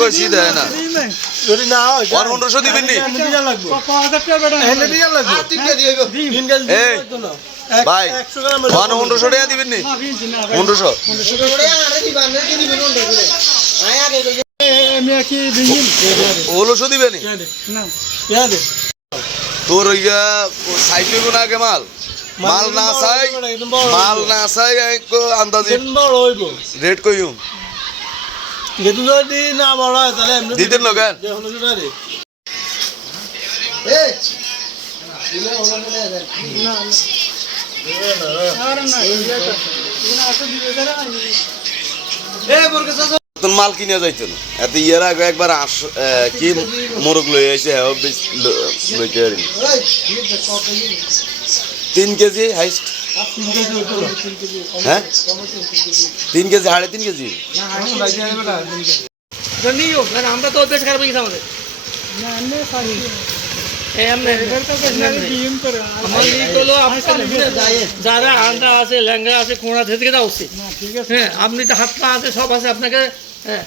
কইছি দেয় না যদি না হয় 1500 দিবেন নি লাগবে 5000 টাকা বেটা এনে দিয়া লাগবে 3 কেজি হইব 3 কেজি এই ভাই 1500 টাকা দিবেন নি 1500 টাকা আরে দিবেন না কি দিবেন ওন্ড করে আয় আগে আমি কি দিন 1600 দিবেন নি না ইয়া দে তোর ইয়া সাইজ হইব না আগে মাল মাল না চাই একো আন্দাজি বড় হইব রেট কইউ যেহেতু যদি না বড় হয় তাহলে এমনি দিতেন লগেন দেখুন জুড়া রে এই দিলে ওলা চলে যায় না আর না এটা আসলে দিবে না এই বরকে সাথে তোর মাল কিনে যাইতেন এত ইয়ার আগে একবার কি মোরগ লই আইছে লইতে পারি 3 কেজি হাইস্ট হ্যাঁ 3 কেজি 3.5 কেজি আমরা তো বেশ খারাপ গেছি আমাদের যারা আন্ডা আছে ল্যাংড়া আছে কোঁড়া থেকে দাও হ্যাঁ আপনি তো হাত পা আছে সব আছে আপনাকে হ্যাঁ